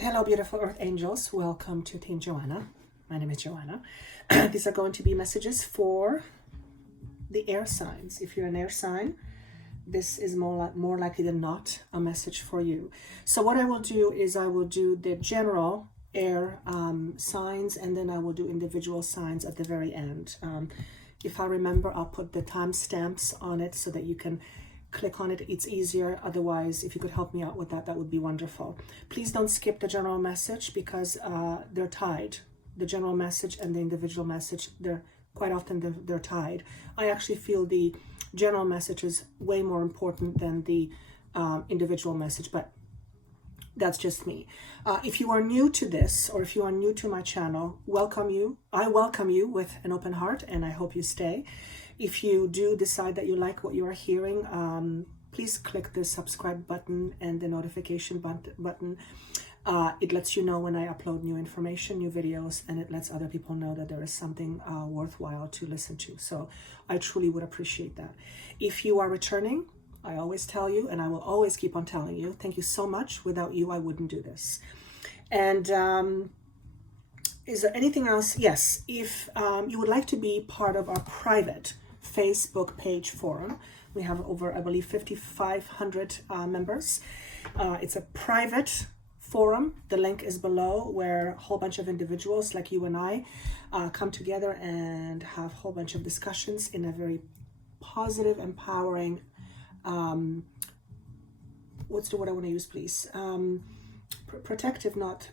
Hello, beautiful Earth Angels. Welcome to Team Joanna. My name is Joanna. These are going to be messages for the air signs. If you're an air sign, this is more likely than not a message for you. So what I will do is I will do the general air signs, and then I will do individual signs at the very end. If I remember, I'll put the timestamps on it so that you can click on it. It's easier. Otherwise, if you could help me out with that, that would be wonderful. Please don't skip the general message because they're tied. The general message and the individual message, they're quite often they're tied. I actually feel the general message is way more important than the individual message, but that's just me. If you are new to this, or if you are new to my channel, welcome you. I welcome you with an open heart, and I hope you stay. If you do decide that you like what you are hearing, please click the subscribe button and the notification button. It lets you know when I upload new information, new videos, and it lets other people know that there is something worthwhile to listen to. So I truly would appreciate that. If you are returning, I always tell you, and I will always keep on telling you, thank you so much. Without you, I wouldn't do this. And is there anything else? Yes, if you would like to be part of our private Facebook page forum, we have over, I believe, 5,500 members. It's a private forum. The link is below, where a whole bunch of individuals like you and I come together and have a whole bunch of discussions in a very positive, empowering, what's the word I want to use, please? Protective, not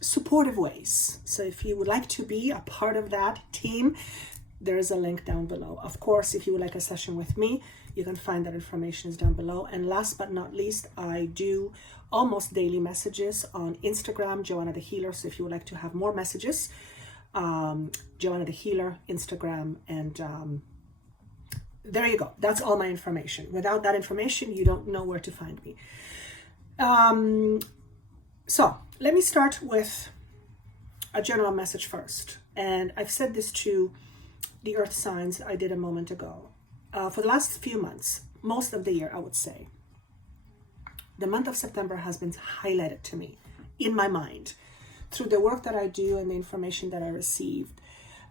supportive ways. So if you would like to be a part of that team, there is a link down below. Of course, if you would like a session with me, you can find that information is down below. And last but not least, I do almost daily messages on Instagram, Joanna the Healer. So if you would like to have more messages, Joanna the Healer, Instagram, and there you go. That's all my information. Without that information, you don't know where to find me. So let me start with a general message first. And I've said this to the earth signs I did a moment ago. For the last few months, most of the year, I would say, the month of September has been highlighted to me in my mind through the work that I do and the information that I received.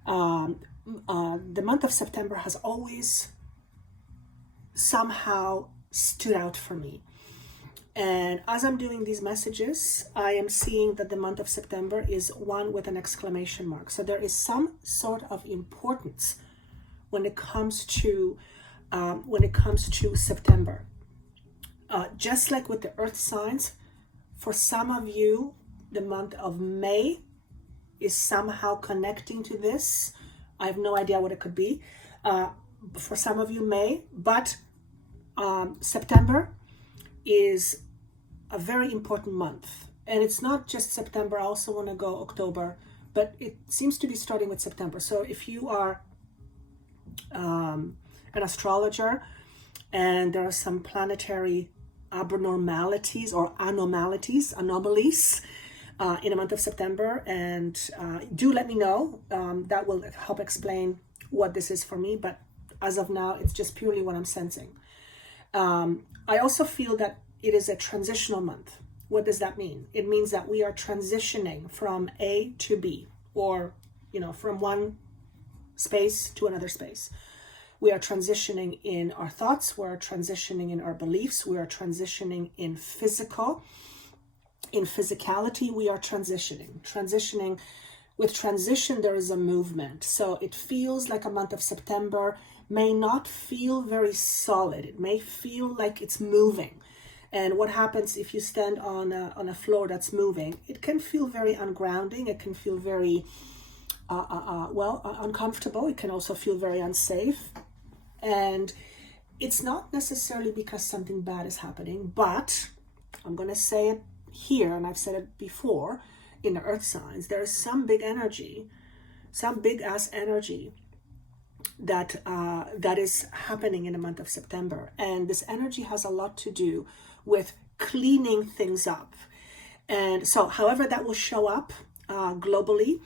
The month of September has always somehow stood out for me. And as I'm doing these messages, I am seeing that the month of September is one with an exclamation mark. So there is some sort of importance when it comes to September. Just like with the earth signs, for some of you, the month of May is somehow connecting to this. I have no idea what it could be. For some of you, May, but September is a very important month. And it's not just September. I also want to go October, but it seems to be starting with September. So if you are an astrologer and there are some planetary abnormalities or anomalies in the month of September, and do let me know. That will help explain what this is for me, but as of now, it's just purely what I'm sensing. I also feel that it is a transitional month. What does that mean? It means that we are transitioning from A to B, or, from one space to another space. We are transitioning in our thoughts. We're transitioning in our beliefs. We are transitioning in physicality. We are transitioning. With transition, there is a movement. So it feels like a month of September may not feel very solid. It may feel like it's moving. And what happens if you stand on a floor that's moving? It can feel very ungrounding. It can feel very, uncomfortable. It can also feel very unsafe. And it's not necessarily because something bad is happening, but I'm going to say it here, and I've said it before in the earth signs, there is some big energy, some big ass energy that is happening in the month of September. And this energy has a lot to do with cleaning things up. And so however that will show up globally,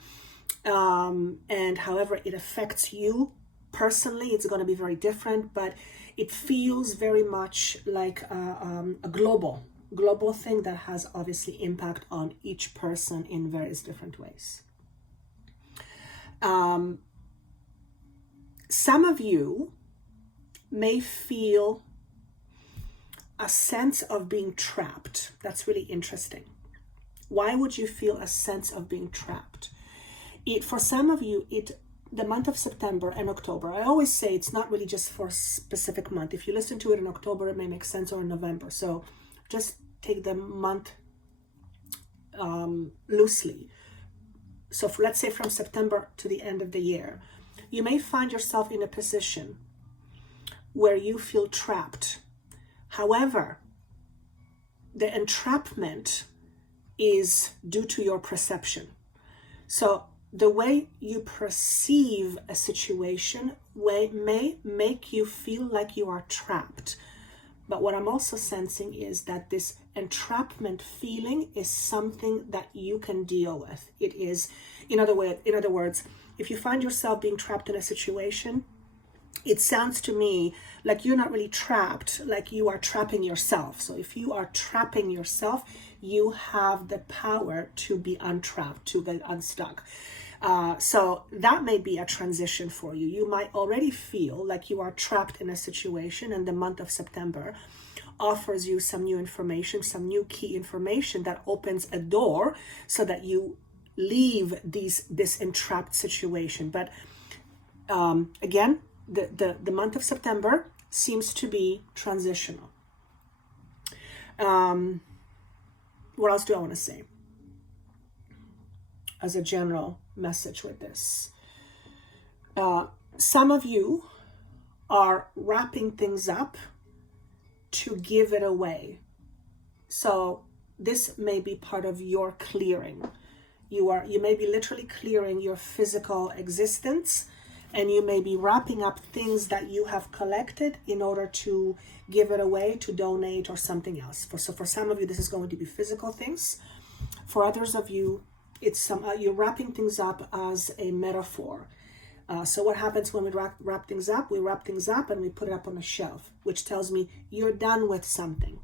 and however it affects you personally, it's going to be very different, but it feels very much like a global global thing that has obviously impact on each person in various different ways. Some of you may feel a sense of being trapped. That's really interesting. Why would you feel a sense of being trapped? For some of you, the month of September and October, I always say it's not really just for a specific month. If you listen to it in October, it may make sense, or in November. So just take the month loosely. So let's say from September to the end of the year, you may find yourself in a position where you feel trapped. However, the entrapment is due to your perception. So the way you perceive a situation may make you feel like you are trapped. But what I'm also sensing is that this entrapment feeling is something that you can deal with. It is, in other words, if you find yourself being trapped in a situation, it sounds to me like you're not really trapped, like you are trapping yourself. So if you are trapping yourself, you have the power to be untrapped, to get unstuck. So that may be a transition for you. You might already feel like you are trapped in a situation, and the month of September offers you some new information, some new key information that opens a door so that you leave this entrapped situation. But again, the month of September seems to be transitional. What else do I want to say as a general message with this? Some of you are wrapping things up to give it away. So this may be part of your clearing. You may be literally clearing your physical existence, and you may be wrapping up things that you have collected in order to give it away, to donate, or something else. So for some of you, this is going to be physical things. For others of you, it's you're wrapping things up as a metaphor. So what happens when we wrap things up? We wrap things up and we put it up on a shelf, which tells me you're done with something.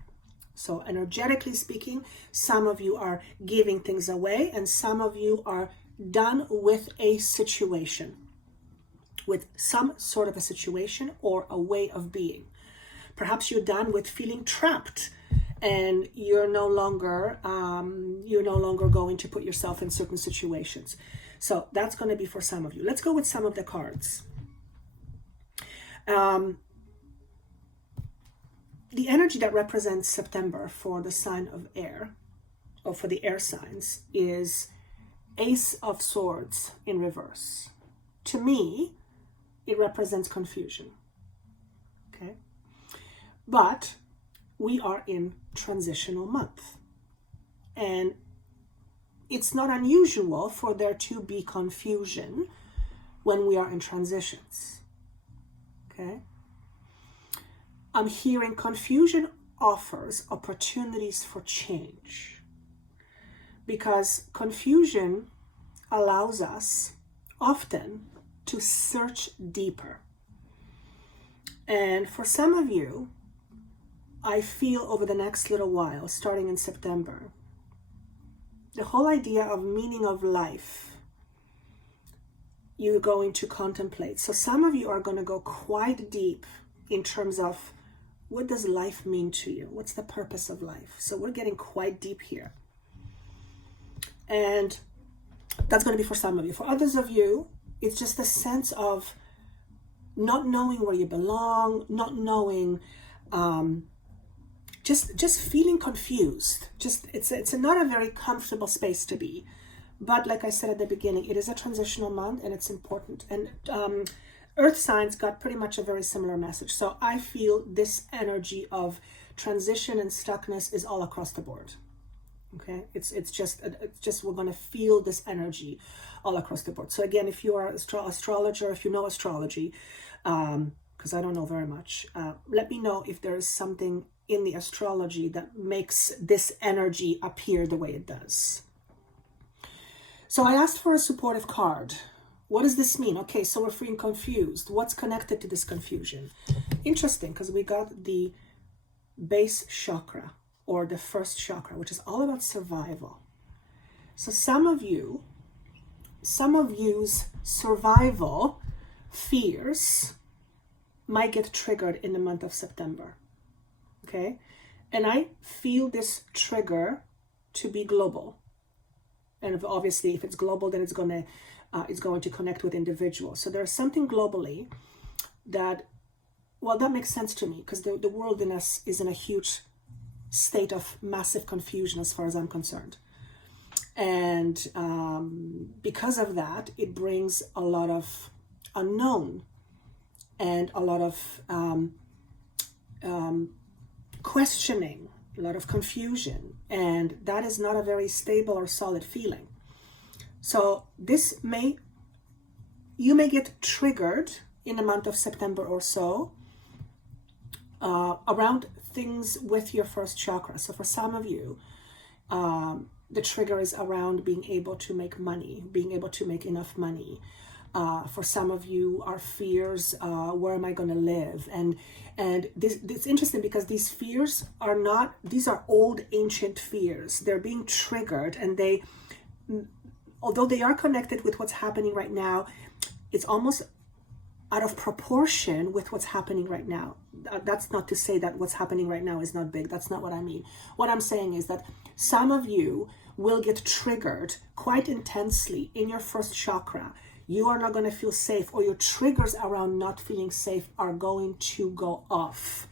So energetically speaking, some of you are giving things away, and some of you are done with a situation, with some sort of a situation or a way of being. Perhaps you're done with feeling trapped, and you're no longer going to put yourself in certain situations. So that's going to be for some of you. Let's go with some of the cards. The energy that represents September for the sign of air, or for the air signs, is Ace of Swords in reverse. To me, it represents confusion. Okay? But we are in transitional month. And it's not unusual for there to be confusion when we are in transitions. Okay? I'm hearing confusion offers opportunities for change, because confusion allows us often to search deeper. And for some of you, I feel over the next little while, starting in September, the whole idea of meaning of life you're going to contemplate. So some of you are going to go quite deep in terms of, what does life mean to you? What's the purpose of life? So we're getting quite deep here. And that's going to be for some of you. For others of you, it's just a sense of not knowing where you belong, not knowing, just feeling confused. It's not a very comfortable space to be. But like I said at the beginning, it is a transitional month, and it's important. And Earth signs got pretty much a very similar message. So I feel this energy of transition and stuckness is all across the board. Okay, it's just we're going to feel this energy all across the board. So again, if you are an astrologer, if you know astrology, because I don't know very much, let me know if there is something in the astrology that makes this energy appear the way it does. So I asked for a supportive card. What does this mean? Okay, so we're feeling confused. What's connected to this confusion? Interesting, because we got the base chakra. or the first chakra, which is all about survival. So some of you's survival fears might get triggered in the month of September. Okay? And I feel this trigger to be global. And obviously, if it's global, then it's going to connect with individuals. So there's something globally that, well, that makes sense to me, because the world in us is in a huge state of massive confusion as far as I'm concerned. And because of that, it brings a lot of unknown and a lot of questioning, a lot of confusion, and that is not a very stable or solid feeling. So you may get triggered in the month of September or so around things with your first chakra. So for some of you, the trigger is around being able to make money, being able to make enough money. For some of you, our fears, where am I going to live? And it's interesting because these fears these are old ancient fears. They're being triggered, and although they are connected with what's happening right now, it's almost out of proportion with what's happening right now. That's not to say that what's happening right now is not big. That's not what I mean. What I'm saying is that some of you will get triggered quite intensely in your first chakra. You are not going to feel safe, or your triggers around not feeling safe are going to go off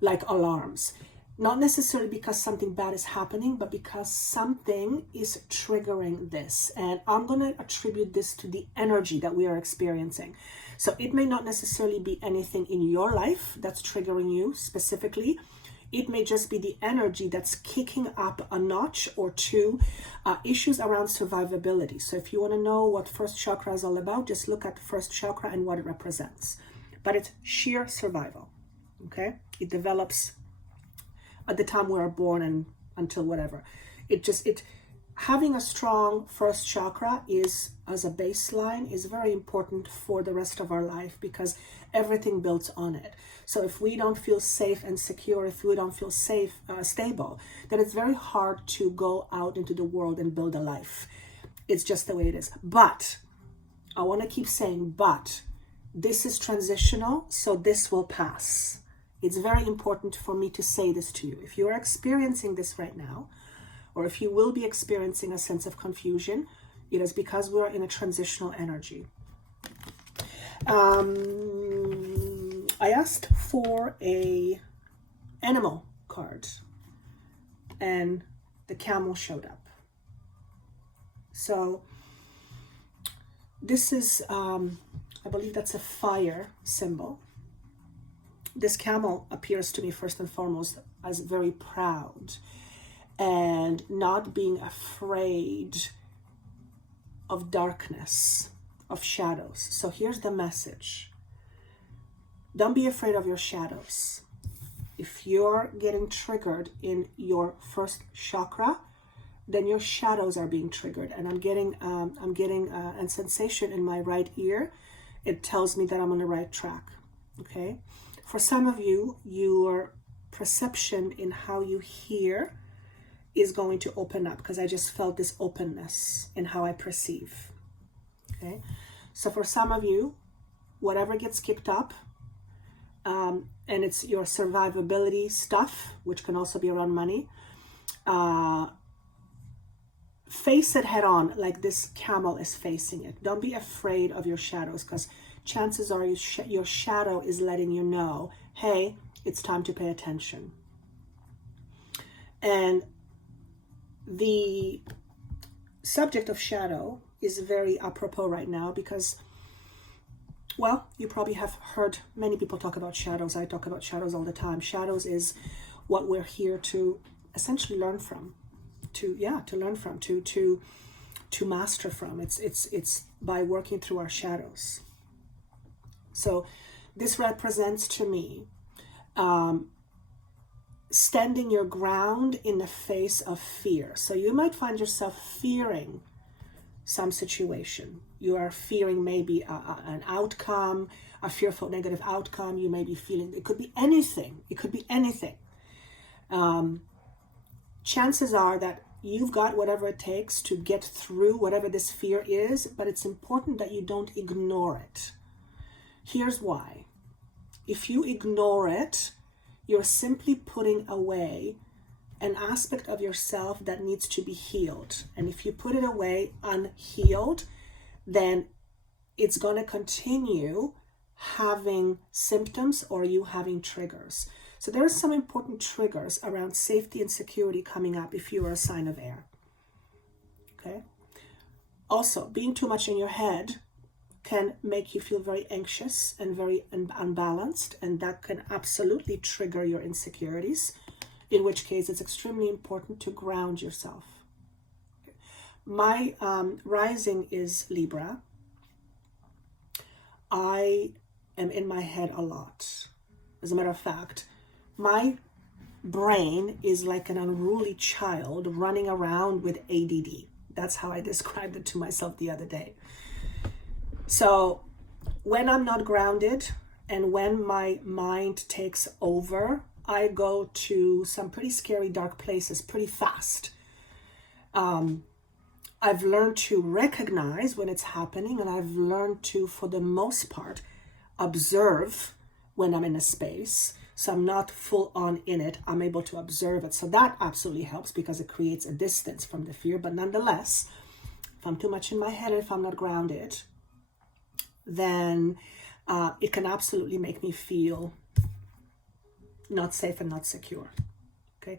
like alarms. Not necessarily because something bad is happening, but because something is triggering this. And I'm going to attribute this to the energy that we are experiencing. So it may not necessarily be anything in your life that's triggering you specifically. It may just be the energy that's kicking up a notch or two, issues around survivability. So if you want to know what first chakra is all about, just look at the first chakra and what it represents. But it's sheer survival, okay? It develops at the time we are born and until whatever. Having a strong first chakra is, as a baseline, is very important for the rest of our life, because everything builds on it. So if we don't feel safe and secure, if we don't feel stable, then it's very hard to go out into the world and build a life. It's just the way it is. But I want to keep saying, but this is transitional, so this will pass. It's very important for me to say this to you. If you are experiencing this right now, or if you will be experiencing a sense of confusion, it is because we are in a transitional energy. I asked for a animal card, and the camel showed up. So this is, I believe that's a fire symbol. This camel appears to me first and foremost as very proud and not being afraid of darkness, of shadows. So here's the message. Don't be afraid of your shadows. If you're getting triggered in your first chakra, then your shadows are being triggered. And I'm getting a sensation in my right ear. It tells me that I'm on the right track. Okay. For some of you, your perception in how you hear is going to open up, because I just felt this openness in how I perceive. Okay. So for some of you, whatever gets kicked up, and it's your survivability stuff, which can also be around money, face it head on, like this camel is facing it. Don't be afraid of your shadows, because chances are your shadow is letting you know, hey, it's time to pay attention. And the subject of shadow is very apropos right now, because, well, you probably have heard many people talk about shadows. I talk about shadows all the time. Shadows is what we're here to essentially learn from, to master from. It's by working through our shadows. So this represents to me standing your ground in the face of fear. So you might find yourself fearing some situation. You are fearing maybe an outcome, a fearful negative outcome. You may be feeling, it could be anything. It could be anything. chances are that you've got whatever it takes to get through whatever this fear is, but it's important that you don't ignore it. Here's why. If you ignore it, you're simply putting away an aspect of yourself that needs to be healed. And if you put it away unhealed, then it's going to continue having symptoms or you having triggers. So there are some important triggers around safety and security coming up if you are a sign of air. Okay. Also, being too much in your head can make you feel very anxious and very unbalanced, and that can absolutely trigger your insecurities, in which case it's extremely important to ground yourself. My rising is Libra. I am in my head a lot. As a matter of fact, my brain is like an unruly child running around with ADD. That's how I described it to myself the other day. So when I'm not grounded and when my mind takes over, I go to some pretty scary, dark places pretty fast. I've learned to recognize when it's happening, and I've learned to, for the most part, observe when I'm in a space. So I'm not full on in it. I'm able to observe it. So that absolutely helps because it creates a distance from the fear. But nonetheless, if I'm too much in my head, if I'm not grounded, then it can absolutely make me feel not safe and not secure. Okay.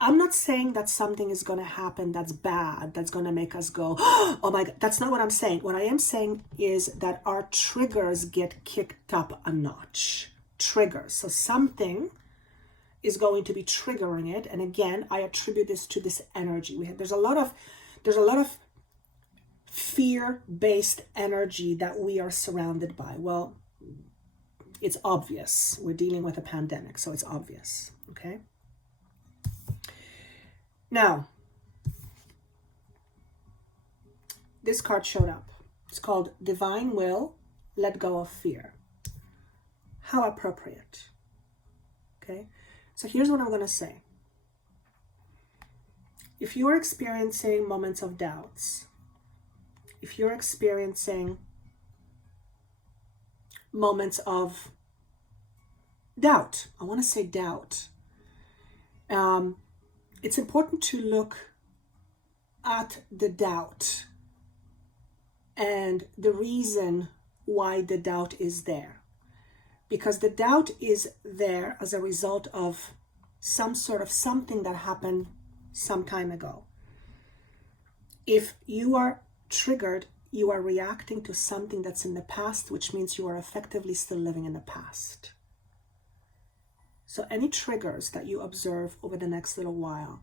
I'm not saying that something is going to happen that's bad, that's going to make us go, oh my God. That's not what I'm saying. What I am saying is that our triggers get kicked up a notch. Triggers. So something is going to be triggering it. And again, I attribute this to this energy. There's a lot of fear-based energy that we are surrounded by. Well, it's obvious. We're dealing with a pandemic, so it's obvious. Okay. Now, this card showed up. It's called Divine Will, Let Go of Fear. How appropriate. Okay. So here's what I'm going to say. If you are experiencing moments of doubts, if you're experiencing moments of doubt, I want to say doubt, it's important to look at the doubt and the reason why the doubt is there. Because the doubt is there as a result of some sort of something that happened some time ago. If you are triggered, you are reacting to something that's in the past, which means you are effectively still living in the past. So any triggers that you observe over the next little while,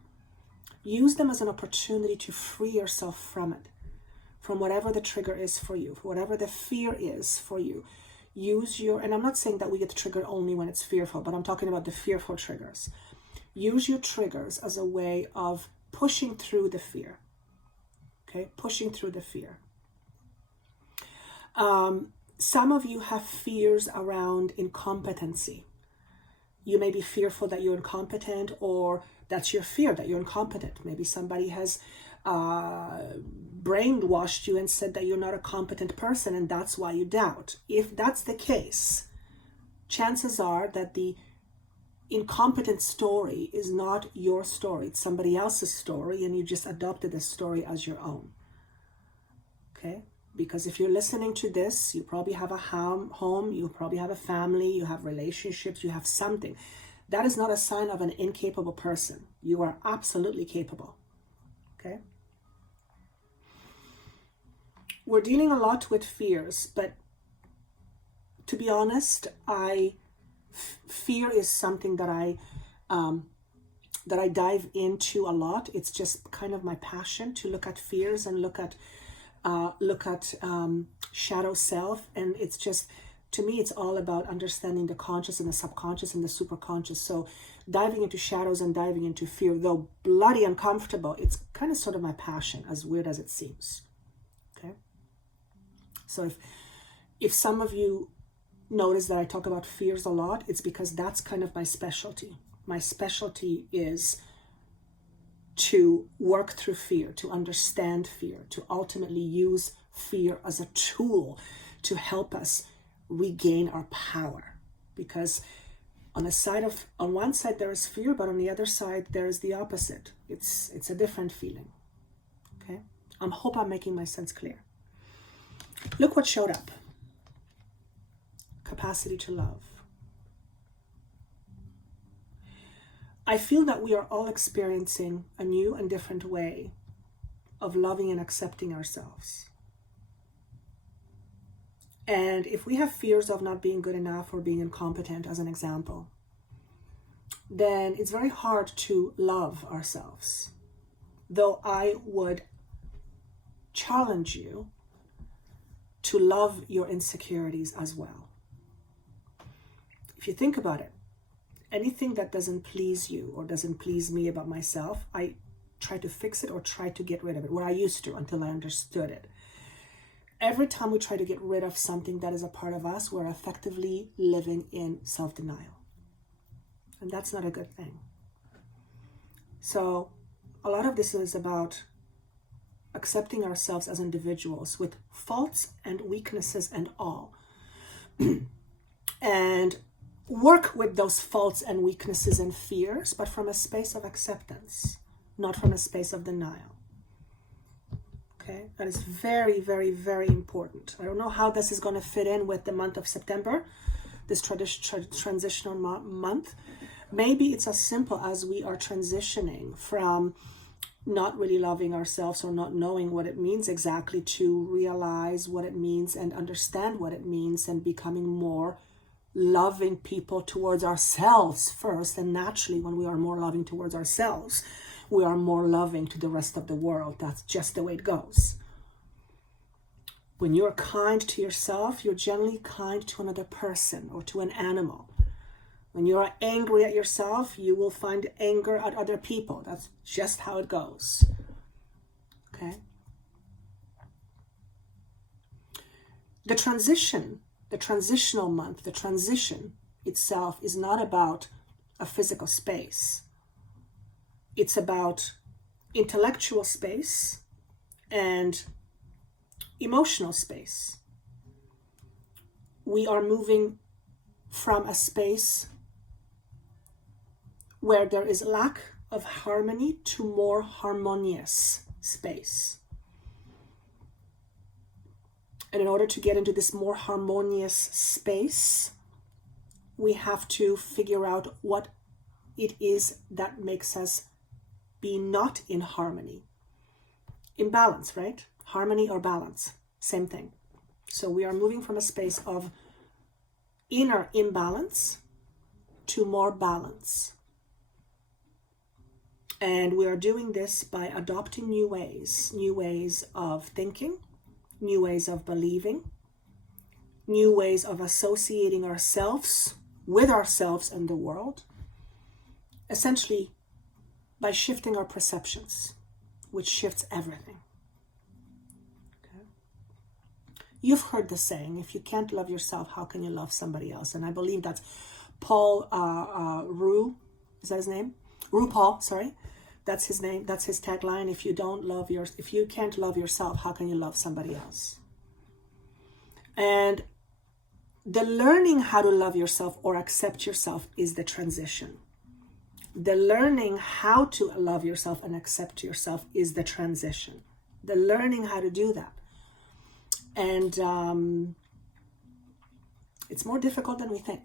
use them as an opportunity to free yourself from it, from whatever the trigger is for you, whatever the fear is for you. And I'm not saying that we get triggered only when it's fearful, but I'm talking about the fearful triggers. Use your triggers as a way of pushing through the fear. Okay, pushing through the fear. Some of you have fears around incompetency. You may be fearful that you're incompetent, or that's your fear, that you're incompetent. Maybe somebody has brainwashed you and said that you're not a competent person, and that's why you doubt. If that's the case, chances are that the incompetent story is not your story. It's somebody else's story, and you just adopted this story as your own. Okay? Because if you're listening to this, you probably have a home, you probably have a family, you have relationships, you have something. That is not a sign of an incapable person. You are absolutely capable. Okay? We're dealing a lot with fears, but to be honest, fear is something that I dive into a lot. It's just kind of my passion to look at fears and look at shadow self. And it's just, to me, it's all about understanding the conscious and the subconscious and the superconscious. So diving into shadows and diving into fear, though bloody uncomfortable, it's kind of sort of my passion, as weird as it seems. Okay. So if some of you notice that I talk about fears a lot, it's because that's kind of my specialty. My specialty is to work through fear, to understand fear, to ultimately use fear as a tool to help us regain our power. Because on one side there is fear, but on the other side there is the opposite. It's a different feeling. Okay? I hope I'm making my sense clear. Look what showed up. Capacity to love. I feel that we are all experiencing a new and different way of loving and accepting ourselves. And if we have fears of not being good enough or being incompetent, as an example, then it's very hard to love ourselves. Though I would challenge you to love your insecurities as well. If you think about it, anything that doesn't please you or doesn't please me about myself, I try to fix it or try to get rid of it. Well, I used to, until I understood it. Every time we try to get rid of something that is a part of us, we're effectively living in self-denial. And that's not a good thing. So a lot of this is about accepting ourselves as individuals with faults and weaknesses and all. And work with those faults and weaknesses and fears, but from a space of acceptance, not from a space of denial. Okay, that is very, very, very important. I don't know how this is going to fit in with the month of September, this transitional month. Maybe it's as simple as we are transitioning from not really loving ourselves or not knowing what it means exactly to realize what it means and understand what it means and becoming more loving people towards ourselves first. And naturally, when we are more loving towards ourselves, we are more loving to the rest of the world. That's just the way it goes. When you're kind to yourself, you're generally kind to another person or to an animal. When you're angry at yourself, you will find anger at other people. That's just how it goes. Okay? The transitional month, the transition itself is not about a physical space. It's about intellectual space and emotional space. We are moving from a space where there is lack of harmony to more harmonious space. And in order to get into this more harmonious space, we have to figure out what it is that makes us be not in harmony. Imbalance, right? Harmony or balance, same thing. So we are moving from a space of inner imbalance to more balance. And we are doing this by adopting new ways of thinking, new ways of believing, new ways of associating ourselves with ourselves and the world, essentially by shifting our perceptions, which shifts everything. Okay? You've heard the saying, if you can't love yourself, how can you love somebody else? And I believe that's Paul is that his name? RuPaul, sorry. That's his name. That's his tagline. If you can't love yourself, how can you love somebody else? And the learning how to love yourself or accept yourself is the transition. The learning how to love yourself and accept yourself is the transition. The learning how to do that. And it's more difficult than we think.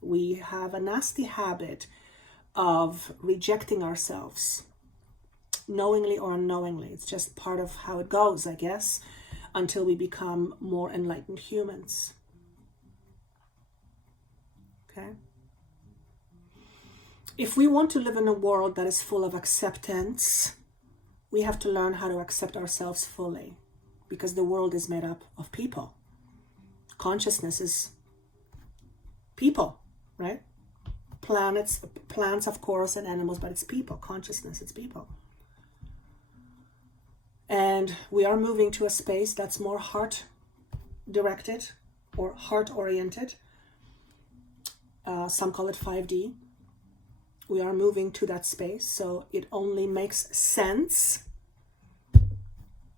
We have a nasty habit of rejecting ourselves, knowingly or unknowingly. It's just part of how it goes, I guess, until we become more enlightened humans. Okay? If we want to live in a world that is full of acceptance, we have to learn how to accept ourselves fully, because the world is made up of people. Consciousness is people, right? Plants, of course, and animals, but it's people. Consciousness, it's people. And we are moving to a space that's more heart-directed or heart-oriented. Some call it 5D. We are moving to that space, so it only makes sense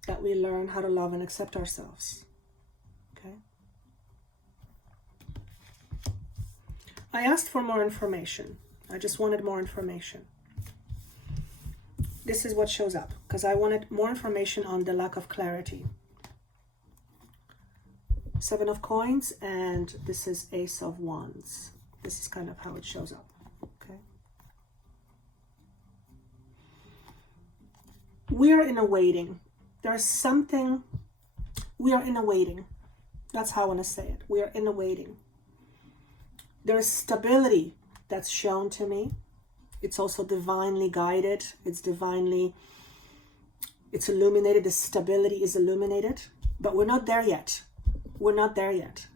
that we learn how to love and accept ourselves. Okay? I asked for more information. I just wanted more information. This is what shows up, because I wanted more information on the lack of clarity. 7 of Coins, and this is Ace of Wands. This is kind of how it shows up. Okay. We are in a waiting. There's something, we are in a waiting. That's how I want to say it. We are in a waiting. There's stability that's shown to me. It's also divinely guided. It's illuminated. The stability is illuminated, but we're not there yet. We're not there yet.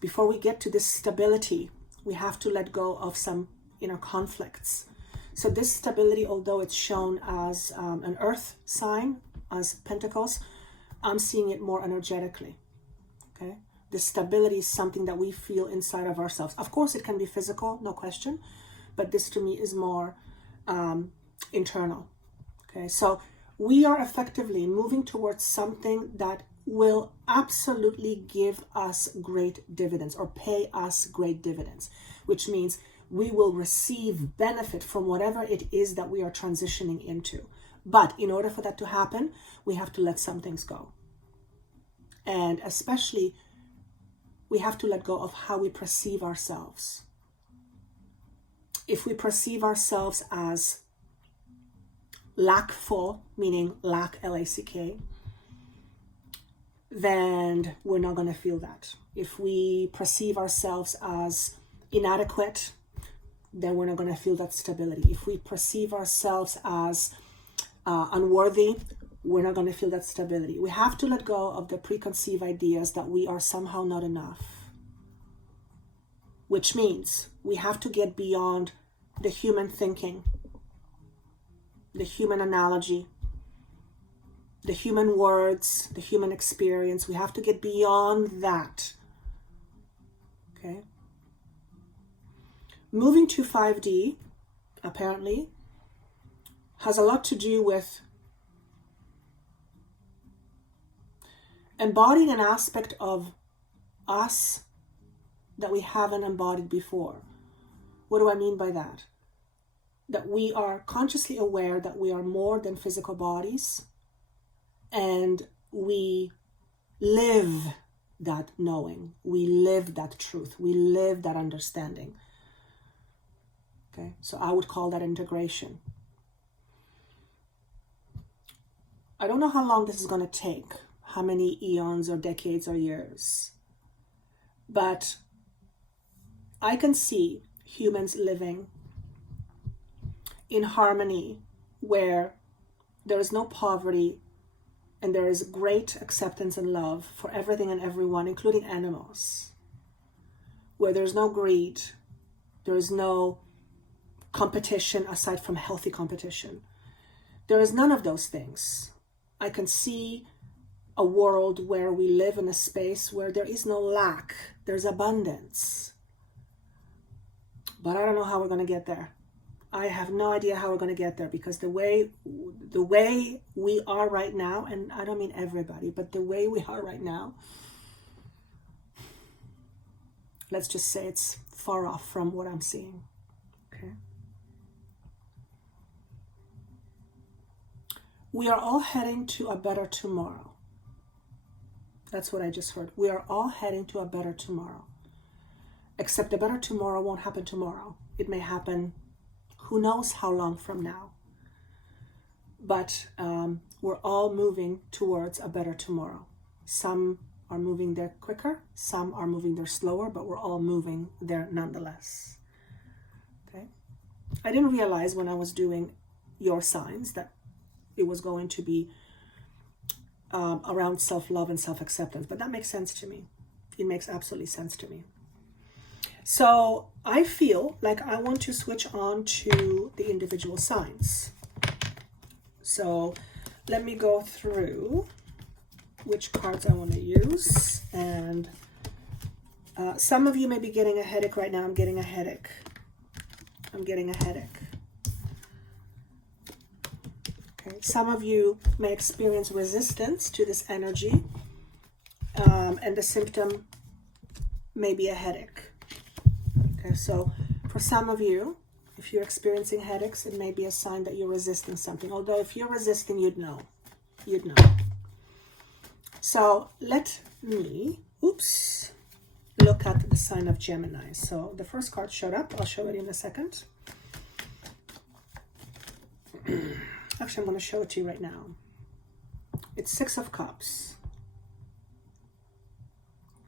Before we get to this stability, we have to let go of some inner conflicts. So this stability, although it's shown as an earth sign, as Pentacles, I'm seeing it more energetically. Okay? The stability is something that we feel inside of ourselves. Of course, it can be physical, no question, but this to me is more internal. Okay, so we are effectively moving towards something that will absolutely give us great dividends, or pay us great dividends, which means we will receive benefit from whatever it is that we are transitioning into. But in order for that to happen, we have to let some things go. And especially, we have to let go of how we perceive ourselves. If we perceive ourselves as lackful, meaning lack, L-A-C-K, then we're not going to feel that. If we perceive ourselves as inadequate, then we're not going to feel that stability. If we perceive ourselves as unworthy, we're not going to feel that stability. We have to let go of the preconceived ideas that we are somehow not enough, which means we have to get beyond the human thinking, the human analogy, the human words, the human experience. We have to get beyond that. Okay? Moving to 5D, apparently, has a lot to do with embodying an aspect of us that we haven't embodied before. What do I mean by that? That we are consciously aware that we are more than physical bodies, and we live that knowing. We live that truth. We live that understanding. Okay, so I would call that integration. I don't know how long this is going to take, how many eons or decades or years, but I can see humans living in harmony where there is no poverty and there is great acceptance and love for everything and everyone, including animals, where there's no greed, there is no competition aside from healthy competition. There is none of those things. I can see a world where we live in a space where there is no lack, there's abundance. But I don't know how we're going to get there. I have no idea how we're going to get there, because the way we are right now, and I don't mean everybody, but the way we are right now, let's just say it's far off from what I'm seeing. Okay. We are all heading to a better tomorrow. That's what I just heard. We are all heading to a better tomorrow. Except the better tomorrow won't happen tomorrow. It may happen who knows how long from now. But we're all moving towards a better tomorrow. Some are moving there quicker, some are moving there slower, but we're all moving there nonetheless. Okay? I didn't realize when I was doing your signs that it was going to be around self-love and self-acceptance, but that makes sense to me. It makes absolutely sense to me. So I feel like I want to switch on to the individual signs. So let me go through which cards I want to use. And some of you may be getting a headache right now. I'm getting a headache. I'm getting a headache. Okay, some of you may experience resistance to this energy, and the symptom may be a headache. Okay, so for some of you, if you're experiencing headaches, it may be a sign that you're resisting something. Although if you're resisting, you'd know. You'd know. So let me, look at the sign of Gemini. So the first card showed up. I'll show it in a second. Actually, I'm going to show it to you right now. It's Six of Cups.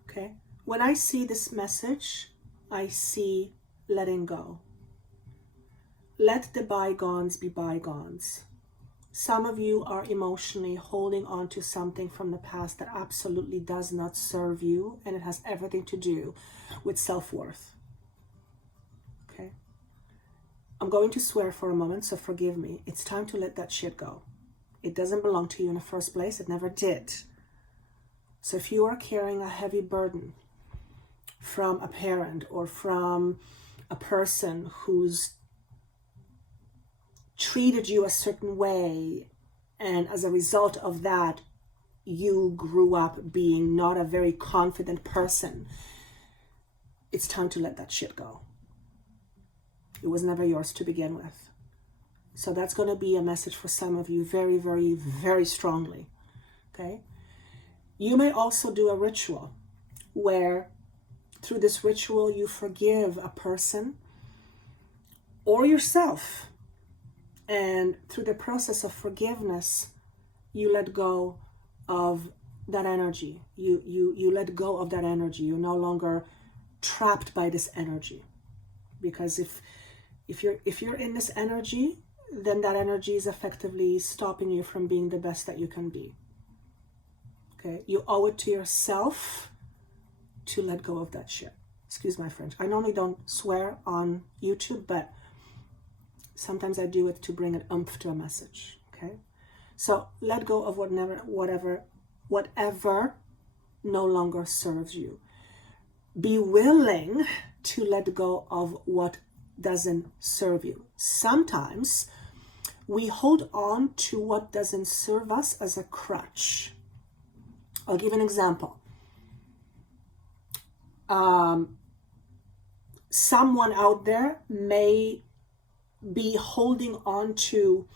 Okay. When I see this message, I see letting go. Let the bygones be bygones. Some of you are emotionally holding on to something from the past that absolutely does not serve you, and it has everything to do with self-worth. Okay? I'm going to swear for a moment, so forgive me. It's time to let that shit go. It doesn't belong to you in the first place. It never did. So if you are carrying a heavy burden from a parent or from a person who's treated you a certain way, and as a result of that, you grew up being not a very confident person, it's time to let that shit go. It was never yours to begin with. So that's going to be a message for some of you very, very, very strongly. Okay? You may also do a ritual where through this ritual you forgive a person or yourself. And through the process of forgiveness, you let go of that energy. You let go of that energy. You're no longer trapped by this energy. Because if you're in this energy, then that energy is effectively stopping you from being the best that you can be. Okay? You owe it to yourself to let go of that shit. Excuse my French. I normally don't swear on YouTube, but sometimes I do it to bring an oomph to a message, okay? So let go of whatever no longer serves you. Be willing to let go of what doesn't serve you. Sometimes we hold on to what doesn't serve us as a crutch. I'll give an example. Someone out there may be holding on to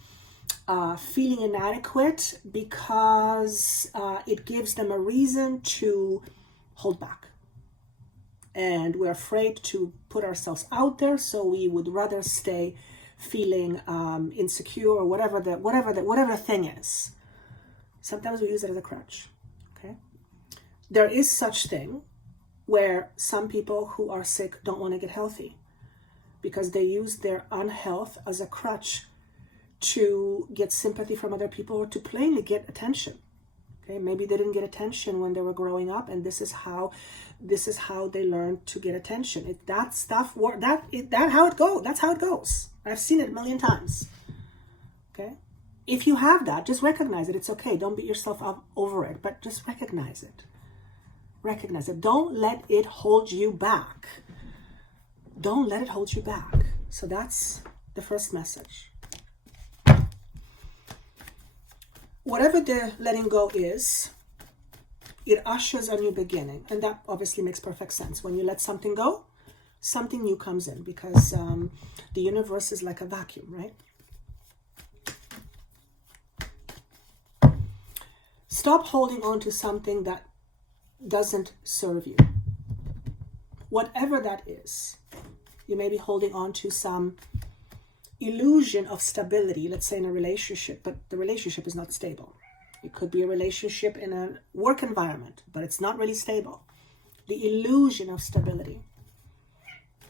feeling inadequate because it gives them a reason to hold back. And we're afraid to put ourselves out there, so we would rather stay feeling insecure or whatever the thing is. Sometimes we use it as a crutch. Okay? There is such thing where some people who are sick don't want to get healthy, because they use their unhealth as a crutch to get sympathy from other people or to plainly get attention. Okay, maybe they didn't get attention when they were growing up, and this is how they learned to get attention. That's how it goes. I've seen it a million times. Okay, if you have that, just recognize it. It's okay. Don't beat yourself up over it, but just recognize it. Recognize it. Don't let it hold you back. Don't let it hold you back. So that's the first message. Whatever the letting go is, it ushers a new beginning. And that obviously makes perfect sense. When you let something go, something new comes in, because the universe is like a vacuum, right? Stop holding on to something that doesn't serve you. Whatever that is. You may be holding on to some illusion of stability, let's say in a relationship, but the relationship is not stable. It could be a relationship in a work environment, but it's not really stable. The illusion of stability.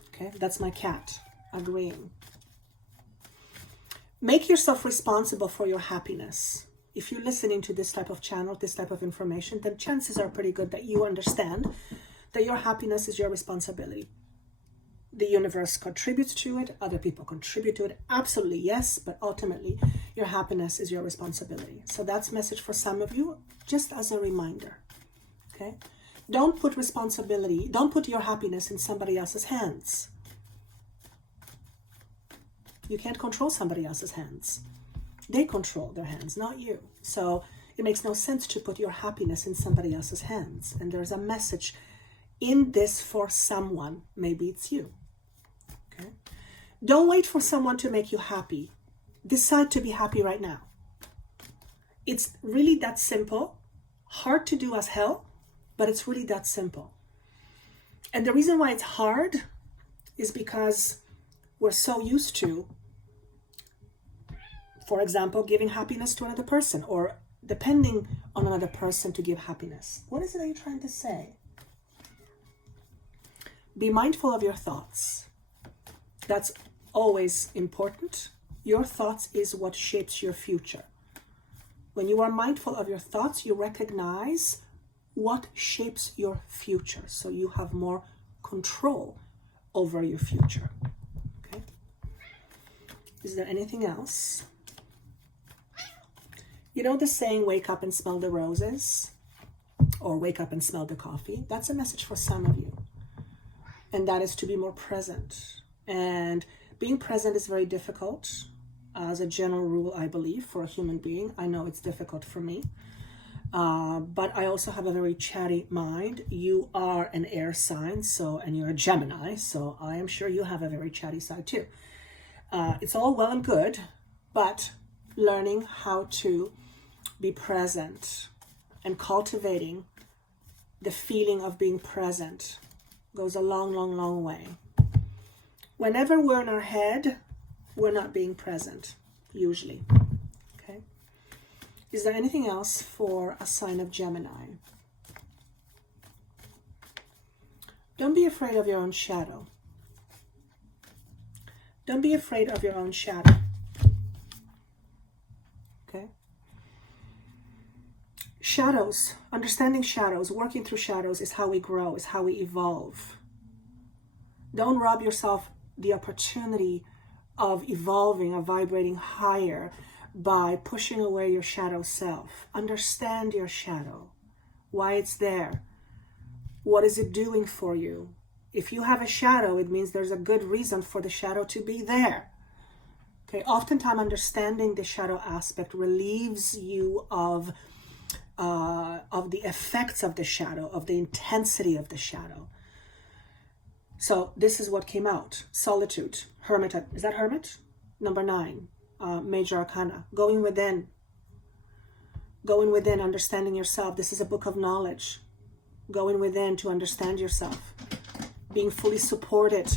Okay, that's my cat agreeing. Make yourself responsible for your happiness. If you're listening to this type of channel, this type of information, then chances are pretty good that you understand that your happiness is your responsibility. The universe contributes to it. Other people contribute to it. Absolutely, yes. But ultimately, your happiness is your responsibility. So that's a message for some of you, just as a reminder. Okay? Don't put responsibility, don't put your happiness in somebody else's hands. You can't control somebody else's hands. They control their hands, not you. So it makes no sense to put your happiness in somebody else's hands. And there's a message in this for someone. Maybe it's you. Okay? Don't wait for someone to make you happy. Decide to be happy right now. It's really that simple. Hard to do as hell, but it's really that simple. And the reason why it's hard is because we're so used to, for example, giving happiness to another person or depending on another person to give happiness. What is it that you're trying to say? Be mindful of your thoughts. That's always important. Your thoughts is what shapes your future. When you are mindful of your thoughts, you recognize what shapes your future. So you have more control over your future. Okay? Is there anything else? You know the saying, wake up and smell the roses? Or wake up and smell the coffee? That's a message for some of you. And that is to be more present. And being present is very difficult. As a general rule, I believe, for a human being. I know it's difficult for me. But I also have a very chatty mind. You are an air sign, and you're a Gemini, so I am sure you have a very chatty side too. It's all well and good, but learning how to be present and cultivating the feeling of being present goes a long, long, long way. Whenever we're in our head, we're not being present, usually. Okay? Is there anything else for a sign of Gemini? Don't be afraid of your own shadow. Don't be afraid of your own shadow. Okay? Shadows, understanding shadows, working through shadows is how we grow, is how we evolve. Don't rob yourself the opportunity of evolving, of vibrating higher by pushing away your shadow self. Understand your shadow, why it's there. What is it doing for you? If you have a shadow, it means there's a good reason for the shadow to be there. Okay, oftentimes understanding the shadow aspect relieves you of the effects of the shadow, of the intensity of the shadow. So this is what came out. Solitude. Hermit. Is that Hermit? Number 9. Major Arcana. Going within. Going within, understanding yourself. This is a book of knowledge. Going within to understand yourself. Being fully supported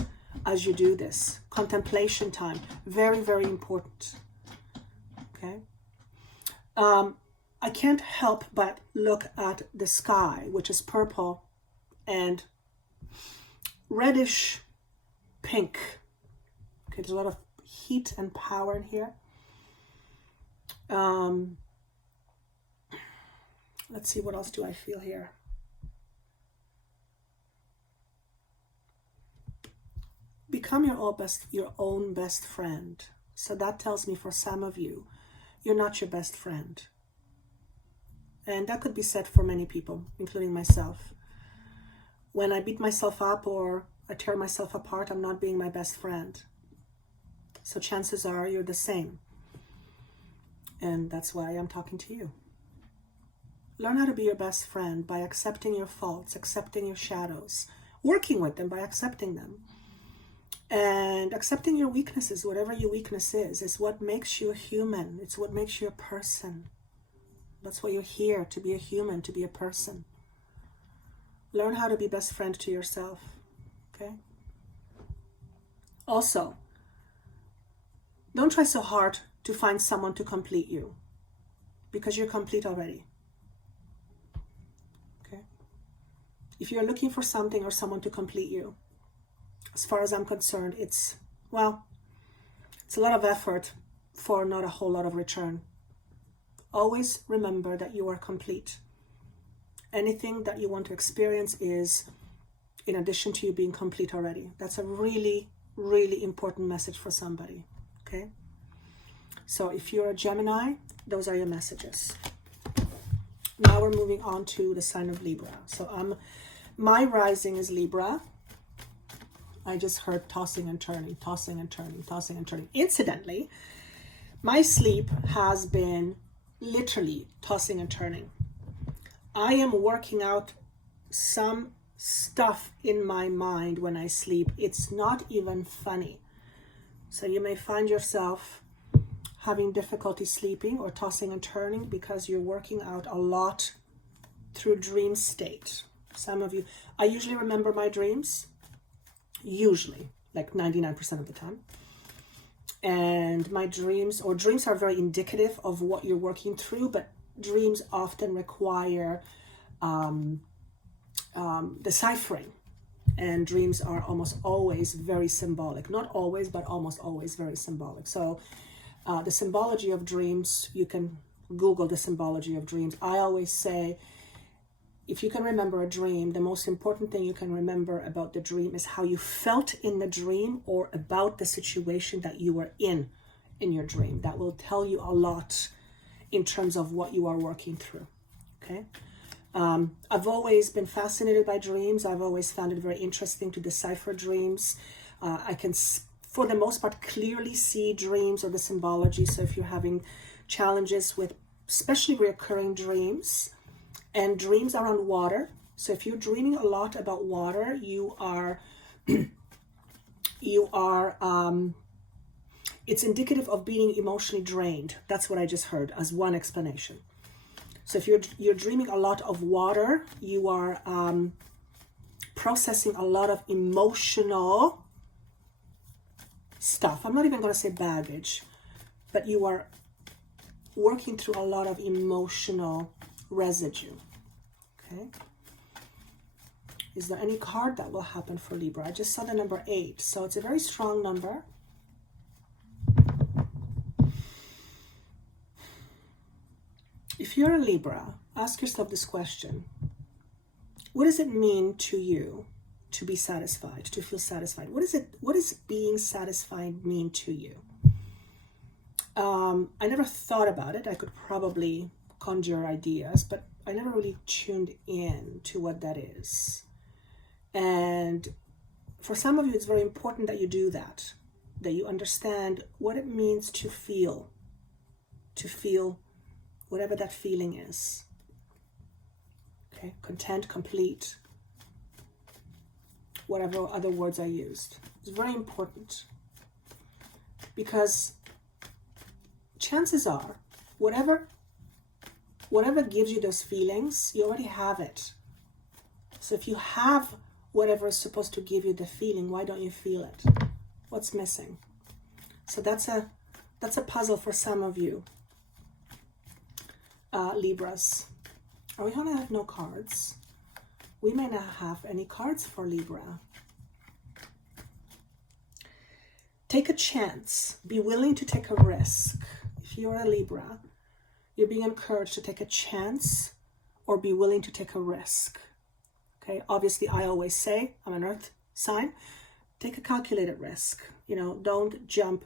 as you do this. Contemplation time. Very, very important. Okay? I can't help but look at the sky, which is purple and reddish pink. Okay, there's a lot of heat and power in here. Let's see, what else do I feel here? Become your own best friend. So that tells me for some of you, you're not your best friend. And that could be said for many people, including myself. When I beat myself up or I tear myself apart, I'm not being my best friend. So chances are you're the same. And that's why I'm talking to you. Learn how to be your best friend by accepting your faults, accepting your shadows, working with them by accepting them. And accepting your weaknesses, whatever your weakness is what makes you a human. It's what makes you a person. That's why you're here, to be a human, to be a person. Learn how to be best friend to yourself, okay? Also, don't try so hard to find someone to complete you, because you're complete already, okay? If you're looking for something or someone to complete you, as far as I'm concerned, it's a lot of effort for not a whole lot of return. Always remember that you are complete. Anything that you want to experience is in addition to you being complete already. That's a really, really important message for somebody, okay? So if you're a Gemini, those are your messages. Now we're moving on to the sign of Libra. So my rising is Libra. I just heard tossing and turning, tossing and turning, tossing and turning. Incidentally, my sleep has been literally tossing and turning. I am working out some stuff in my mind when I sleep. It's not even funny. So you may find yourself having difficulty sleeping or tossing and turning because you're working out a lot through dream state. Some of you, I usually remember my dreams, usually, like 99% of the time. And my dreams are very indicative of what you're working through, but dreams often require deciphering. And dreams are almost always very symbolic. Not always, but almost always very symbolic. So the symbology of dreams, you can Google the symbology of dreams. I always say, if you can remember a dream, the most important thing you can remember about the dream is how you felt in the dream or about the situation that you were in your dream. That will tell you a lot in terms of what you are working through, okay? I've always been fascinated by dreams. I've always found it very interesting to decipher dreams. I can, for the most part, clearly see dreams or the symbology. So if you're having challenges with especially recurring dreams, and dreams around water. So if you're dreaming a lot about water, you are, it's indicative of being emotionally drained. That's what I just heard as one explanation. So if you're dreaming a lot of water, you are processing a lot of emotional stuff. I'm not even going to say baggage, but you are working through a lot of emotional residue. Okay. Is there any card that will happen for Libra? I just saw the number 8, so it's a very strong number. If you're a Libra, ask yourself this question. What does it mean to you to be satisfied, to feel satisfied? What does being satisfied mean to you? I never thought about it. I could probably conjure ideas, but I never really tuned in to what that is. And for some of you, it's very important that you do that you understand what it means to feel whatever that feeling is. Okay, content, complete, whatever other words I used. It's very important because chances are, whatever gives you those feelings, you already have it. So if you have whatever is supposed to give you the feeling, why don't you feel it? What's missing? So that's a puzzle for some of you, Libras. Are we gonna have no cards? We may not have any cards for Libra. Take a chance. Be willing to take a risk. If you're a Libra, you're being encouraged to take a chance or be willing to take a risk. Okay, obviously I always say, I'm an earth sign, take a calculated risk. Don't jump,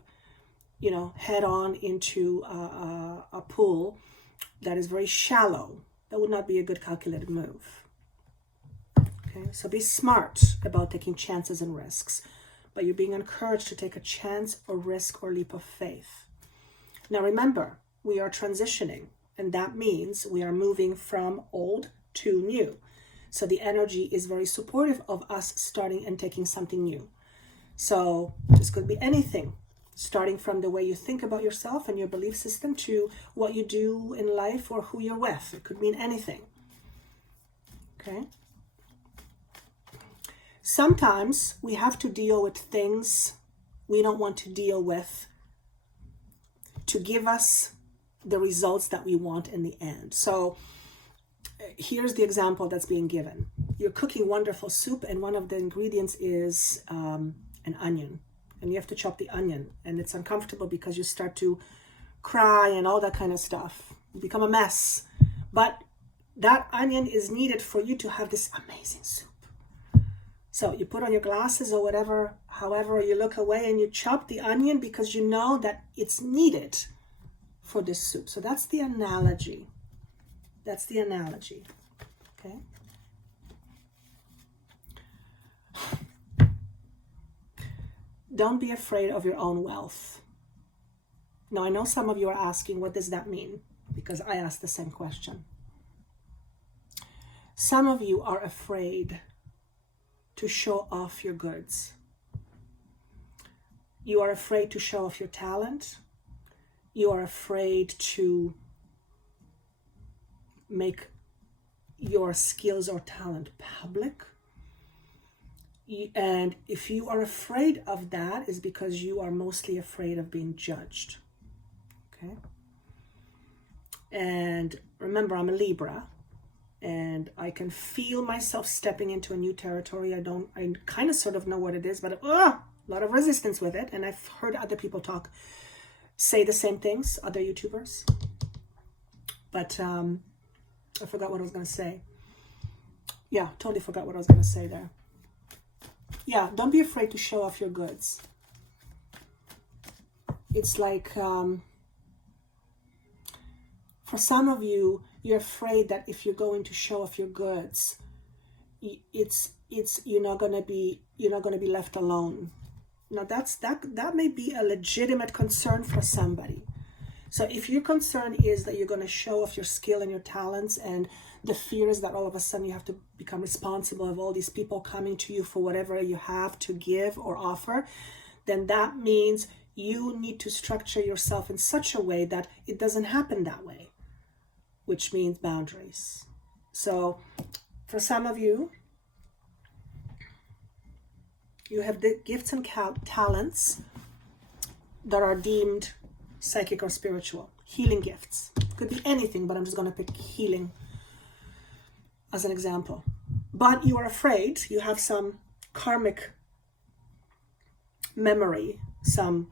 head on into a pool that is very shallow. That would not be a good calculated move. Okay, so be smart about taking chances and risks, but you're being encouraged to take a chance or risk or leap of faith. Now remember, we are transitioning, and that means we are moving from old to new. So the energy is very supportive of us starting and taking something new. So this could be anything, starting from the way you think about yourself and your belief system to what you do in life or who you're with. It could mean anything. Okay? Sometimes we have to deal with things we don't want to deal with to give us the results that we want in the end. So here's the example that's being given. You're cooking wonderful soup, and one of the ingredients is an onion. And you have to chop the onion, and it's uncomfortable because you start to cry and all that kind of stuff. You become a mess. But that onion is needed for you to have this amazing soup. So you put on your glasses or whatever, however you look away, and you chop the onion because you know that it's needed for this soup. So that's the analogy. That's the analogy. Okay. don't be afraid of your own wealth. Now, I know some of you are asking, what does that mean? Because I asked the same question. Some of you are afraid to show off your goods. You are afraid to show off your talent. You are afraid to make your skills or talent public. And if you are afraid of that, it's because you are mostly afraid of being judged. Okay? And remember, I'm a Libra, and I can feel myself stepping into a new territory. I kind of sort of know what it is, but a lot of resistance with it. And I've heard other people say the same things, other YouTubers. But I forgot what I was going to say. Yeah, totally forgot what I was going to say there. Yeah, don't be afraid to show off your goods. It's like, for some of you, you're afraid that if you're going to show off your goods, you're not going to be left alone. Now that may be a legitimate concern for somebody. So if your concern is that you're going to show off your skill and your talents, and the fear is that all of a sudden you have to become responsible of all these people coming to you for whatever you have to give or offer, then that means you need to structure yourself in such a way that it doesn't happen that way, which means boundaries. So for some of you, you have the gifts and talents that are deemed psychic or spiritual. Healing gifts. Could be anything, but I'm just going to pick healing as an example. But you are afraid, you have some karmic memory, some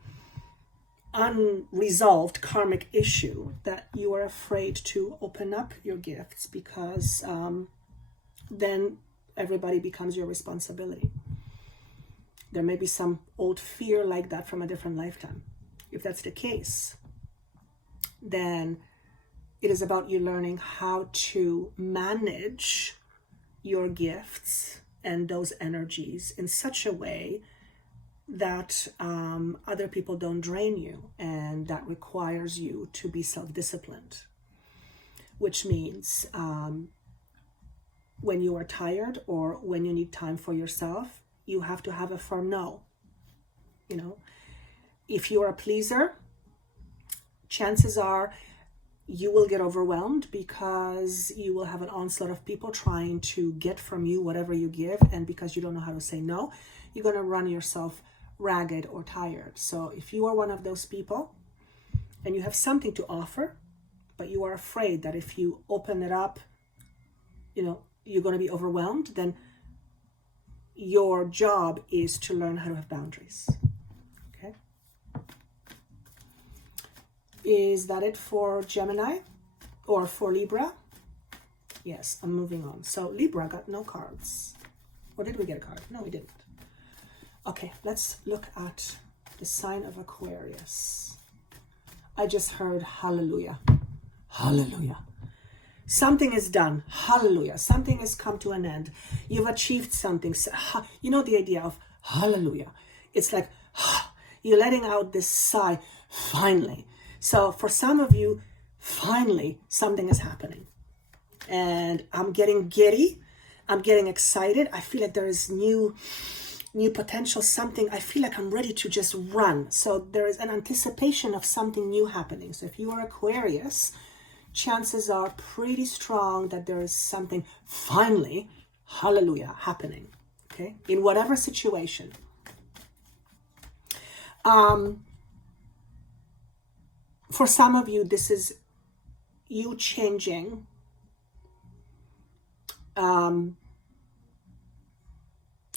unresolved karmic issue that you are afraid to open up your gifts, because then everybody becomes your responsibility. There may be some old fear like that from a different lifetime. If that's the case, then it is about you learning how to manage your gifts and those energies in such a way that other people don't drain you, and that requires you to be self-disciplined, which means when you are tired or when you need time for yourself, you have to have a firm no. You know, if you are a pleaser, chances are you will get overwhelmed, because you will have an onslaught of people trying to get from you whatever you give, and because you don't know how to say no, you're going to run yourself ragged or tired. So if you are one of those people and you have something to offer, but you are afraid that if you open it up, you know, you're going to be overwhelmed, then your job is to learn how to have boundaries. Okay? Is that it for Gemini or for Libra? Yes, I'm moving on. So Libra got no cards. Or did we get a card? No, we didn't. Okay, let's look at the sign of Aquarius. I just heard hallelujah. Hallelujah. Something is done. Hallelujah. Something has come to an end. You've achieved something. You know the idea of hallelujah. It's like you're letting out this sigh, finally. So for some of you, finally, something is happening. And I'm getting giddy. I'm getting excited. I feel like there is new potential, something. I feel like I'm ready to just run. So there is an anticipation of something new happening. So if you are Aquarius, chances are pretty strong that there is something finally, hallelujah, happening. Okay, in whatever situation. For some of you, this is you changing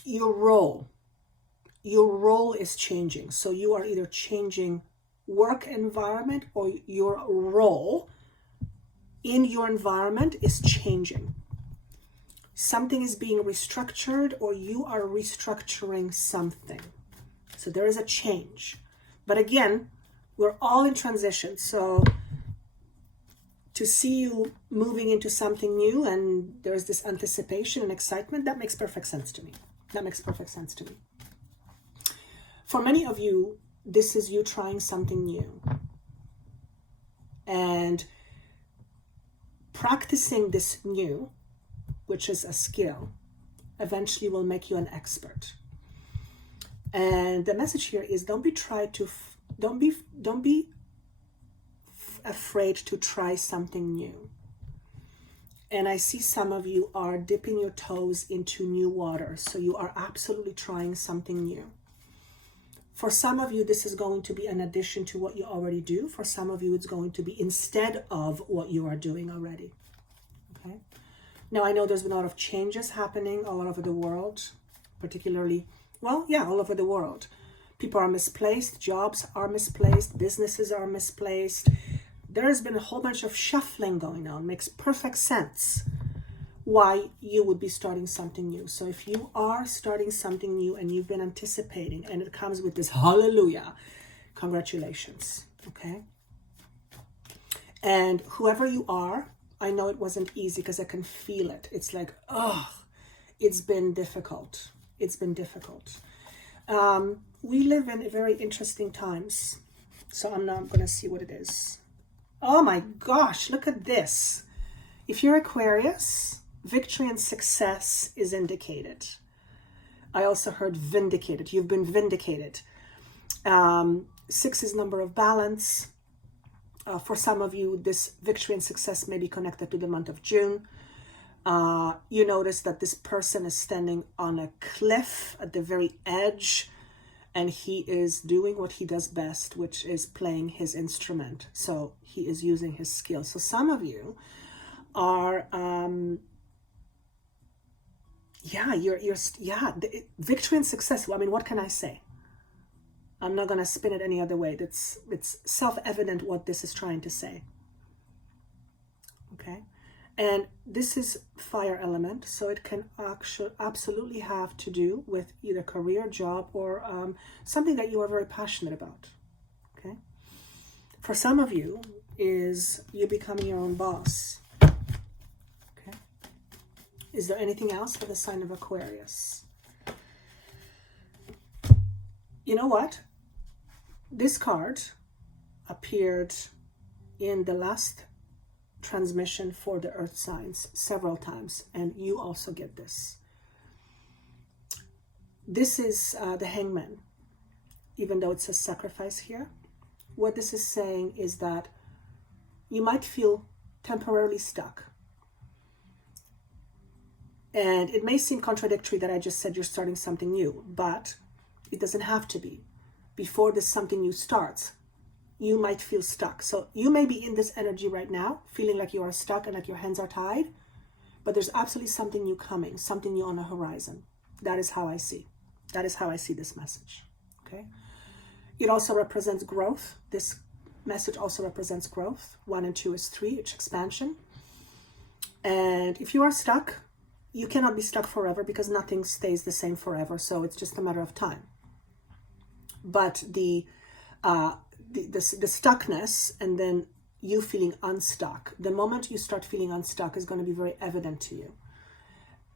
your role. Your role is changing. So you are either changing work environment, or your role in your environment is changing. Something is being restructured, or you are restructuring something. So there is a change. But again, we're all in transition. So to see you moving into something new and there's this anticipation and excitement, that makes perfect sense to me. That makes perfect sense to me. For many of you, this is you trying something new. And practicing this new, which is a skill, eventually will make you an expert. And the message here is don't be afraid to try something new. And I see some of you are dipping your toes into new waters. So you are absolutely trying something new. For some of you, this is going to be an addition to what you already do. For some of you, it's going to be instead of what you are doing already. Okay. Now, I know there's been a lot of changes happening all over the world, particularly, well, yeah, all over the world. People are misplaced, jobs are misplaced, businesses are misplaced. There has been a whole bunch of shuffling going on. Makes perfect sense why you would be starting something new. So if you are starting something new and you've been anticipating and it comes with this hallelujah, congratulations, okay? And whoever you are, I know it wasn't easy because I can feel it. It's like, oh, it's been difficult. It's been difficult. We live in very interesting times. So I'm going to see what it is. Oh my gosh, look at this. If you're Aquarius, victory and success is indicated. I also heard vindicated. You've been vindicated. 6 is number of balance. For some of you, this victory and success may be connected to the month of June. You notice that this person is standing on a cliff at the very edge, and he is doing what he does best, which is playing his instrument. So he is using his skill. So some of you are, victory and success. I mean, what can I say? I'm not going to spin it any other way. It's self-evident what this is trying to say. Okay. And this is fire element, so it can actually absolutely have to do with either career, job, or something that you are very passionate about. Okay. For some of you, is you becoming your own boss. Okay. Is there anything else for the sign of Aquarius? You know what? This card appeared in the last transmission for the earth signs several times, and you also get this. This is the hangman, even though it says sacrifice here. What this is saying is that you might feel temporarily stuck. And it may seem contradictory that I just said you're starting something new, but it doesn't have to be. Before this something new starts, you might feel stuck. So you may be in this energy right now, feeling like you are stuck and like your hands are tied, but there's absolutely something new coming, something new on the horizon. That is how I see. That is how I see this message. Okay. It also represents growth. This message also represents growth. 1 and 2 is 3, it's expansion. And if you are stuck, you cannot be stuck forever because nothing stays the same forever. So it's just a matter of time. But the stuckness and then you feeling unstuck, the moment you start feeling unstuck is going to be very evident to you.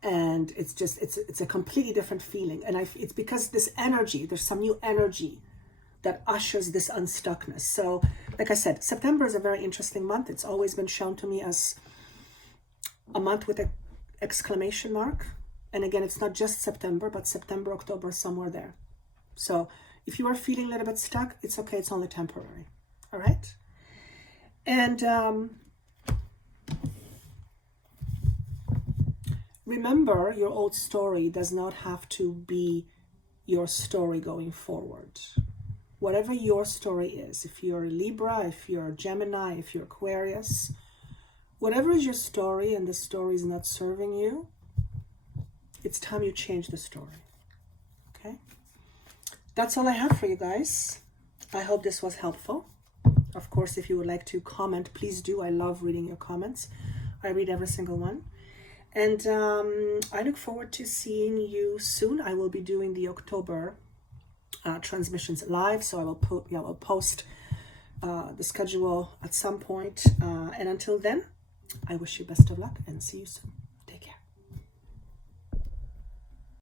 And it's a completely different feeling. And it's because this energy, there's some new energy that ushers this unstuckness. So like I said, September is a very interesting month. It's always been shown to me as a month with an exclamation mark. And again, it's not just September, but September, October, somewhere there. So if you are feeling a little bit stuck, it's okay. It's only temporary. All right. And remember, your old story does not have to be your story going forward. Whatever your story is, if you're Libra, if you're Gemini, if you're Aquarius, whatever is your story and the story is not serving you, it's time you change the story. Okay? That's all I have for you guys. I hope this was helpful. Of course, if you would like to comment, please do. I love reading your comments. I read every single one. And I look forward to seeing you soon. I will be doing the October transmissions live, so I will post the schedule at some point. And until then, I wish you best of luck and see you soon.